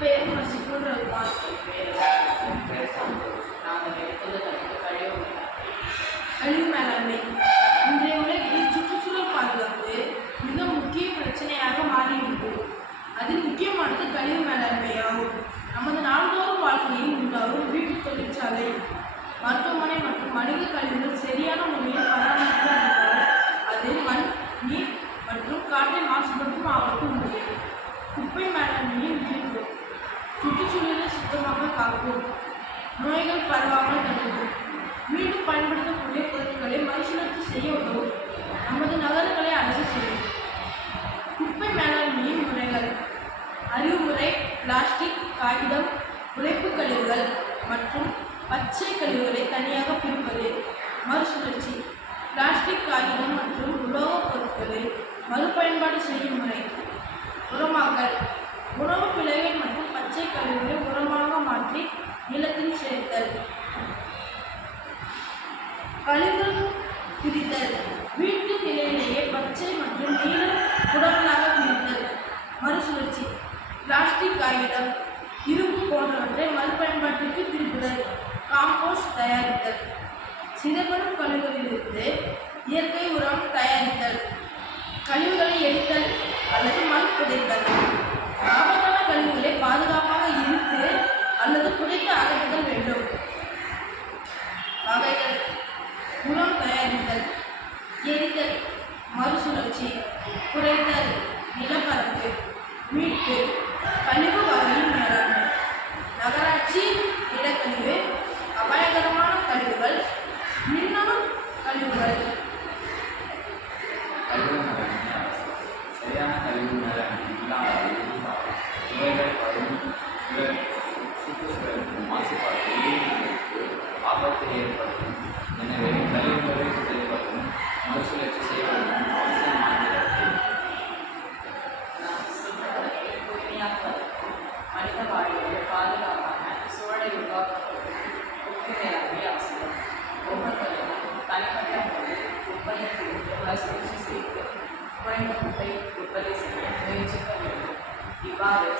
பெயர் மசிக்குள் ரகுமான். கழிவு மேலாண்மை. இன்றைய உலகில் சுற்றுச்சூழல் பாதுகாப்பு மிக முக்கிய பிரச்சனையாக மாறியுள்ளது. அதில் முக்கியமானது கழிவு மேலாண்மையாகும். நமது நாள்தோறும் வாழ்க்கையில் உண்டாகும் வீட்டு தொழிற்சாலை, மருத்துவமனை மற்றும் வணிக கழிவுகள் சரியான முறையில் பராமரிக்கப்பட்டால் அது மண், நீர் மற்றும் காற்றை மாசுபடுத்தும் ஆபத்து உள்ளது. குப்பை மேலாண்மையின் முக்கியத்துவம். சுற்றுச்சூழலை சுத்தமாக காப்போம், நோய்கள் பரவாமல் தடுப்போம், மீண்டும் பயன்படுத்தக்கூடிய பொருட்களை மறுசுழற்சி செய்ய உதவும், நமது நகரங்களை அழகு செய்யும். குப்பை மேலாண்மையின் முறைகள். அறிவுமுறை: பிளாஸ்டிக், காகிதம், உழைப்பு கழிவுகள் மற்றும் பச்சை கழிவுகளை தனியாக பிரிப்பது. மறுசுழற்சி: பிளாஸ்டிக், காகிதம் மற்றும் உலோகப் பொருட்களை மறுபயன்பாடு செய்யும் முறை. உரமாக்கல்: உணவு பிழைகள் மற்றும் பச்சை கழிவுகளை உரமாக மாற்றி நிலத்தில் சேர்த்தல். கழிவுகள் பிரித்தல்: வீட்டு நிலையிலேயே பச்சை மற்றும் நீல குடங்களாக பிரித்தல். மறுசுழற்சி: பிளாஸ்டிக், காகிதம், இரும்பு போன்றவற்றை மறுபயன்பாட்டிற்கு திருப்புதல். காம்போஸ்ட் தயாரித்தல்: சிதைபடும் கழிவுகளிலிருந்து இயற்கை உரம் தயாரித்தல். கழிவுகளை எரித்தல் அல்லது மண் புதைத்தல். ஆபத்தான கழிவுகளை பாதுகாப்பாக எரித்து அல்லது புதைத்து அகற்றுதல் வேண்டும். வகைகள்: உரம் தயாரித்தல், எரித்தல், மறுசுழற்சி, குறைத்தல், நிலப்பரப்பு, மீட்பு. கழிவு வகையின் மேலாண்மை. நகராட்சி இடக்கழிவு, அபாயகரமான கழிவுகள், மின்னணு கழிவுகள். சரியான கழிவு மேலாண்மை இல்லாமல் நோய்கள் வரும், சுற்றுச்சூழலுக்கு மாசுபாடு ஆபத்து ஏற்படும். எனவே கழிவுகளை குறைப்பதும் மறுசுழற்சி செய்வதும் அவசியமாகிறது. மனித வாழ்வில் பாதுகாப்பான சூழலை உருவாக்குவது குப்பை மேலாண்மை அவசியம். ஒவ்வொருவரும் தனிப்பட்ட முறையில் குப்பையை பிரித்து மறுசுழற்சி செய்து குறைந்த குப்பை உற்பத்தி செய்ய முயற்சிக்க வேண்டும். இவ்வாறு